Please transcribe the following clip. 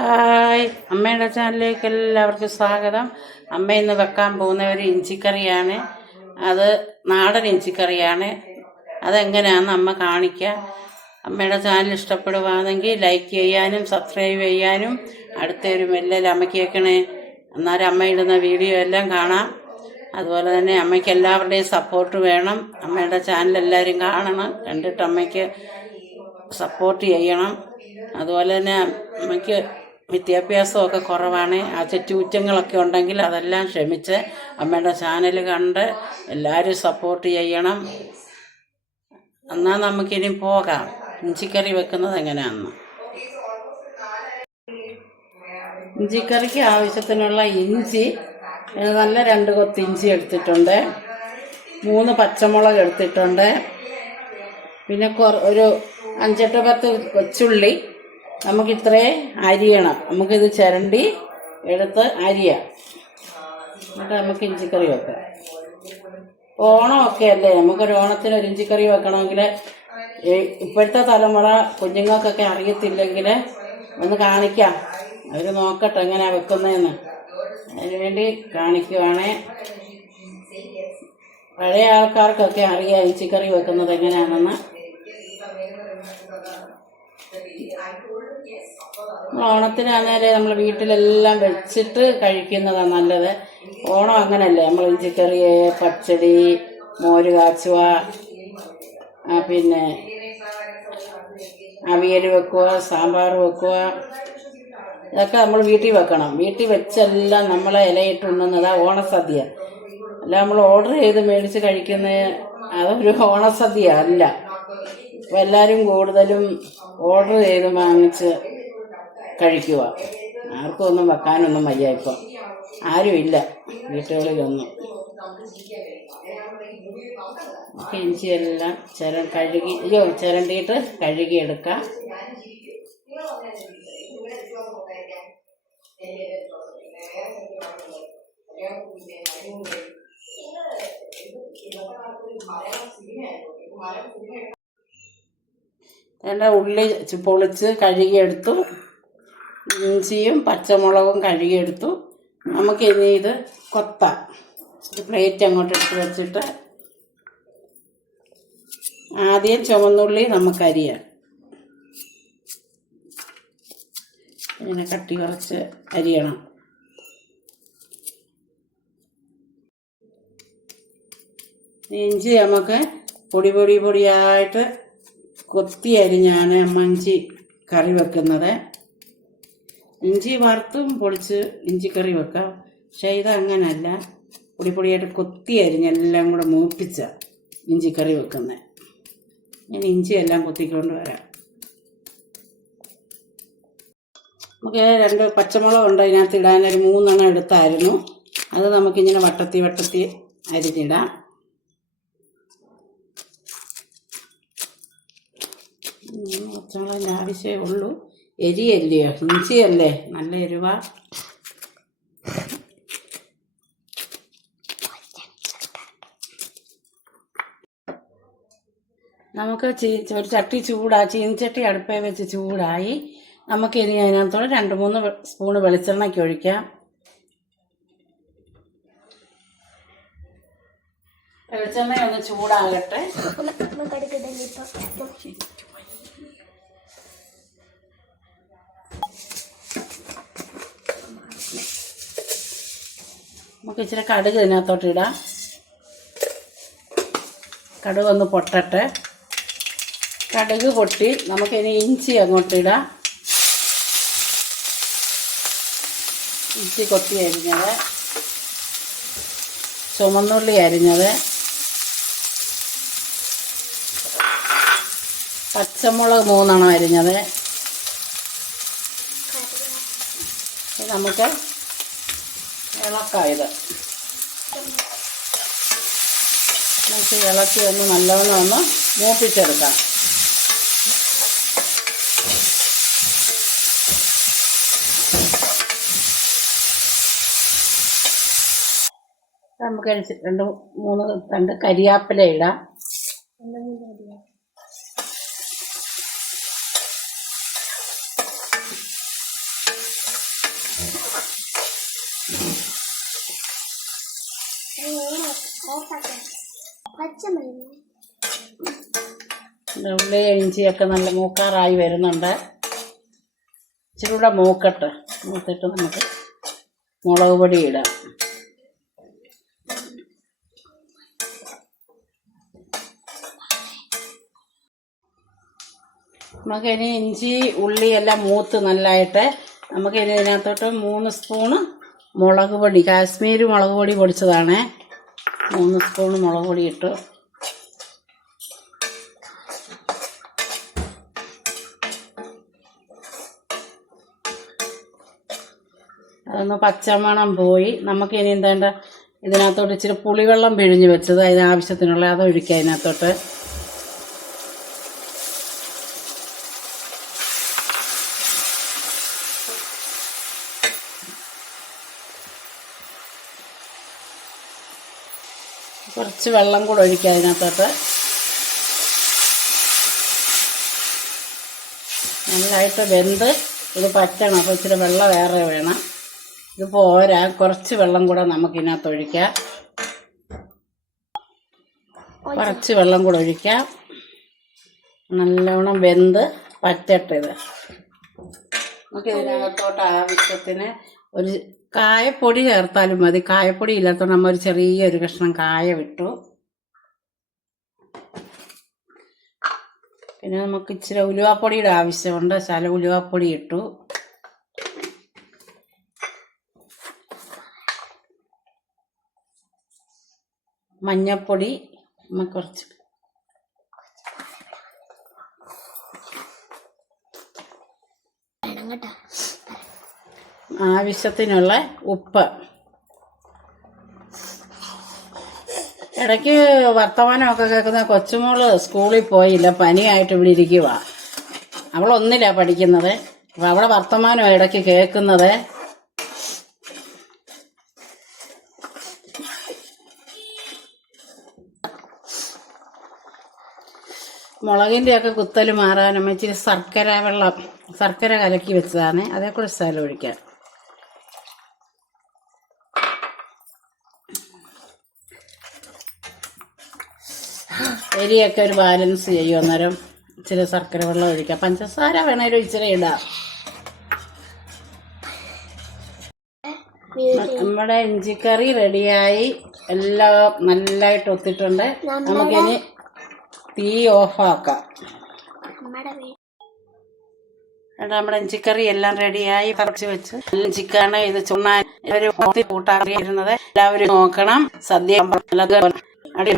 Hi. അമ്മയുടെ ചാനലിലേക്ക് എല്ലാവർക്കും സ്വാഗതം. അമ്മ ഇന്ന് വെക്കാൻ പോകുന്ന ഒരു ഇഞ്ചിക്കറിയാണ്. അത് നാടൻ ഇഞ്ചിക്കറിയാണ്. അതെങ്ങനെയാണെന്ന് അമ്മ കാണിക്കുക അമ്മയുടെ ചാനൽ ഇഷ്ടപ്പെടുവാണെങ്കിൽ ലൈക്ക് ചെയ്യാനും സബ്സ്ക്രൈബ് ചെയ്യാനും അടുത്തൊരു മെല്ലൽ അമ്മയ്ക്ക് കേൾക്കണേ എന്നാലും അമ്മ ഇടുന്ന വീഡിയോ എല്ലാം കാണാം. അതുപോലെ തന്നെ അമ്മയ്ക്ക് എല്ലാവരുടെയും സപ്പോർട്ട് വേണം. അമ്മയുടെ ചാനൽ എല്ലാവരും കാണണം. കണ്ടിട്ട് അമ്മയ്ക്ക് സപ്പോർട്ട് ചെയ്യണം. അതുപോലെ തന്നെ അമ്മയ്ക്ക് വിദ്യാഭ്യാസമൊക്കെ കുറവാണ്. ആ ചുറ്റുകുറ്റങ്ങളൊക്കെ ഉണ്ടെങ്കിൽ അതെല്ലാം ക്ഷമിച്ച് അമ്മയുടെ ചാനൽ കണ്ട് എല്ലാവരും സപ്പോർട്ട് ചെയ്യണം. എന്നാൽ നമുക്കിനി പോകാം. ഇഞ്ചിക്കറി വെക്കുന്നത് എങ്ങനെയാണെന്ന് ഇഞ്ചിക്കറിക്ക് ആവശ്യത്തിനുള്ള ഇഞ്ചി നല്ല രണ്ട് കൊത്ത് ഇഞ്ചി എടുത്തിട്ടുണ്ട്. മൂന്ന് പച്ചമുളക് എടുത്തിട്ടുണ്ട്. പിന്നെ ഒരു അഞ്ചെട്ട് പത്ത് കൊച്ചുള്ളി. നമുക്ക് ഇത്രേ അരിയണം. നമുക്കിത് ചിരണ്ടി എടുത്ത് അരിയാം. എന്നിട്ട് നമുക്ക് ഇഞ്ചിക്കറി വെക്കാം. ഓണമൊക്കെ അല്ലേ നമുക്കൊരു ഓണത്തിന് ഒരു ഇഞ്ചിക്കറി വെക്കണമെങ്കിൽ ഇപ്പോഴത്തെ തലമുറ കുഞ്ഞുങ്ങൾക്കൊക്കെ അറിയത്തില്ലെങ്കിൽ ഒന്ന് കാണിക്കാം. അവർ നോക്കട്ടെ എങ്ങനെയാണ് വെക്കുന്നതെന്ന് അതിനുവേണ്ടി കാണിക്കുവാണേ. പഴയ ആൾക്കാർക്കൊക്കെ അറിയാം ഇഞ്ചിക്കറി വെക്കുന്നത് എങ്ങനെയാണെന്ന്. ഓണത്തിനാണേലേ നമ്മൾ വീട്ടിലെല്ലാം വെച്ചിട്ട് കഴിക്കുന്നതാണ് നല്ലത്. ഓണം അങ്ങനല്ലേ? നമ്മൾ ഇഞ്ചിക്കറി പച്ചടി മോര് കാച്ചുക പിന്നെ അവിയൽ വെക്കുക സാമ്പാർ വെക്കുക ഇതൊക്കെ നമ്മൾ വീട്ടിൽ വെക്കണം. വീട്ടിൽ വെച്ചെല്ലാം നമ്മളെ ഇലയിട്ട് ഉണ്ണുന്നതാ ഓണസദ്യ. അല്ല നമ്മൾ ഓർഡർ ചെയ്ത് മേടിച്ച് കഴിക്കുന്ന അതൊരു ഓണസദ്യ അല്ല. എല്ലാവരും കൂടുതലും ഓർഡർ ചെയ്ത് വാങ്ങിച്ച് കഴിക്കുക. ആർക്കും ഒന്നും വെക്കാനൊന്നും വയ്യ ഇപ്പം. ആരുമില്ല. വീട്ടുകളിലൊന്നും ഇഞ്ചിയെല്ലാം ചിര കഴുകി അയ്യോ ചിരണ്ടിയിട്ട് കഴുകിയെടുക്കാം വേണ്ട ഉള്ളി പൊളിച്ച് കഴുകിയെടുത്തു. ഇഞ്ചിയും പച്ചമുളകും കഴുകിയെടുത്തു. നമുക്ക് ഇനി ഇത് കൊത്താം പ്ലേറ്റ് അങ്ങോട്ട് എടുത്ത് വെച്ചിട്ട് ആദ്യം ചുവന്നുള്ളി നമുക്ക് അരിയാം. ഇങ്ങനെ കട്ടി കുറച്ച് അരിയണം. ഇഞ്ചി നമുക്ക് പൊടി പൊടി പൊടിയായിട്ട് കൊത്തി അരിഞ്ഞാണ് അമ്മ ഇഞ്ചി കറി വെക്കുന്നത്. ഇഞ്ചി വറുത്തും പൊളിച്ച് ഇഞ്ചിക്കറി വെക്കാം. പക്ഷേ ഇത് അങ്ങനല്ല പൊടി പൊടിയായിട്ട് കൊത്തി അരിഞ്ഞ് എല്ലാം കൂടെ മൂപ്പിച്ച ഇഞ്ചിക്കറി വെക്കുന്നത് ഞാൻ ഇഞ്ചി എല്ലാം കൊത്തിക്കൊണ്ട് വരാം. നമുക്ക് രണ്ട് പച്ചമുളക് ഉണ്ട് അതിനകത്ത് ഇടാൻ. ഒരു മൂന്നെണ്ണം എടുത്തായിരുന്നു. അത് നമുക്കിങ്ങനെ വട്ടത്തി വട്ടത്തി അരിഞ്ഞിടാം. പച്ചമുളകിന്റെ ആവശ്യമേ ഉള്ളൂ. എരിയല്ലയോ ഇഞ്ചിയല്ലേ? നല്ല എരിവ. നമുക്ക് ചീ ഒരു ചട്ടി ചൂടാ ചീനിച്ചട്ടി അടുപ്പേ വെച്ച് ചൂടായി. നമുക്ക് ഇനി അതിനകത്തോടെ രണ്ട് മൂന്ന് സ്പൂണ് വെളിച്ചെണ്ണയ്ക്ക് ഒഴിക്കാം. വെളിച്ചെണ്ണ ഒന്ന് ചൂടാകട്ടെ നമുക്ക് ഇച്ചിരി കടുക് ഇതിനകത്തോട്ട് ഇടാം. കടുക് ഒന്ന് പൊട്ടട്ടെ. കടുക് പൊട്ടി നമുക്കിനി ഇഞ്ചി അങ്ങോട്ട് ഇടാം. ഇഞ്ചി കൊത്തി അരിഞ്ഞത്. ചുമന്നുള്ളി അരിഞ്ഞത്. പച്ചമുളക് മൂന്നെണ്ണം അരിഞ്ഞത്. നമുക്ക് ഇളക്കാം ഇത് നമുക്ക് ഇളക്കി ഒന്ന് നല്ലവണ്ണം ഒന്ന് മൂപ്പിച്ചെടുക്കാം. നമുക്ക് രണ്ട് മൂന്ന് രണ്ട് കരിയാപ്പില ഇടാം. ഉള്ളി ഇഞ്ചിയൊക്കെ നല്ല മൂക്കാറായി വരുന്നുണ്ട്. ഇച്ചിരി കൂടെ മൂക്കട്ടെ. മൂത്തിട്ട് നമുക്ക് മുളക് പൊടി ഇടാം. നമുക്കിനി ഇഞ്ചി ഉള്ളി എല്ലാം മൂത്ത് നല്ലതായിട്ട് നമുക്കിനി ഇതിനകത്തോട്ട് മൂന്ന് സ്പൂണ് മുളക് പൊടി കാശ്മീരി മുളക് പൊടി പൊടിച്ചതാണ്. മൂന്ന് സ്പൂൺ മുളക് പൊടി ഇട്ടു അതൊന്ന് പച്ചമണം പോയി. നമുക്ക് ഇനി എന്താണ്ട ഇതിനകത്തോട്ട് ഇച്ചിരി പുളിവെള്ളം പിഴിഞ്ഞ് വെച്ചത് അതിന് ആവശ്യത്തിനുള്ള അതൊഴിക്കുക അതിനകത്തോട്ട് കുറച്ച് വെള്ളം കൂടെ ഒഴിക്കുക അതിനകത്തോട്ട്. നല്ലതായിട്ട് വെന്ത് ഇത് പറ്റണം. അപ്പോൾ ഇച്ചിരി വെള്ളം വേറെ വേണം. ഇത് പോരാ. കുറച്ച് വെള്ളം കൂടെ നമുക്കിതിനകത്ത് ഒഴിക്കാം. കുറച്ച് വെള്ളം കൂടെ ഒഴിക്കാം. നല്ലവണ്ണം വെന്ത് പറ്റട്ടെ ഇത്. നമുക്ക് ഇതിനകത്തോട്ട് ആവശ്യത്തിന് ഒരു കായപ്പൊടി ചേർത്താലും മതി. കായപ്പൊടി ഇല്ലാത്തതുകൊണ്ട് നമ്മൾ ഒരു ചെറിയൊരു കഷ്ണം കായ വിട്ടു. പിന്നെ നമുക്ക് ഇച്ചിരി ഉലുവാപ്പൊടിയുടെ ആവശ്യമുണ്ട്. ശല ഉലുവാപ്പൊടി ഇട്ടു. മഞ്ഞപ്പൊടി. നമുക്ക് കുറച്ച് ആവശ്യത്തിനുള്ള ഉപ്പ്. ഇടയ്ക്ക് വർത്തമാനമൊക്കെ കേൾക്കുന്ന കൊച്ചുമോൾ സ്കൂളിൽ പോയില്ല. പനിയായിട്ട് ഇവിടെ ഇരിക്കുക അവളൊന്നില്ല പഠിക്കുന്നത്. അപ്പൊ അവളെ വർത്തമാനം ഇടയ്ക്ക് കേൾക്കുന്നത്. മുളകിന്റെ ഒക്കെ കുത്തൽ മാറാനും ഇച്ചിരി ശർക്കര വെള്ളം ശർക്കര കലക്കി വെച്ചതാണ്. അതേക്കുറിച്ച് സ്ഥലം ഒഴിക്കാൻ എരിയൊക്കെ ഒരു ബാലൻസ് ചെയ്യും അന്നേരം ഇച്ചിരി ശർക്കര വെള്ളം ഒഴിക്കാം. പഞ്ചസാര വേണേലും ഇച്ചിരി ഇടാം. നമ്മുടെ ഇഞ്ചിക്കറി റെഡിയായി. എല്ലാം നല്ലായിട്ട് ഒത്തിട്ടുണ്ട്. നമുക്കിനി തീ ഓഫാക്കാം. നമ്മുടെ ഇഞ്ചിക്കറി എല്ലാം റെഡിയായി. പറിച്ചു വെച്ച്. ഇഞ്ചിക്കാണ് ഇത് ചുണ്ണാൻ. കൂട്ടാറിയിരുന്നത് എല്ലാവരും നോക്കണം. സദ്യ അടി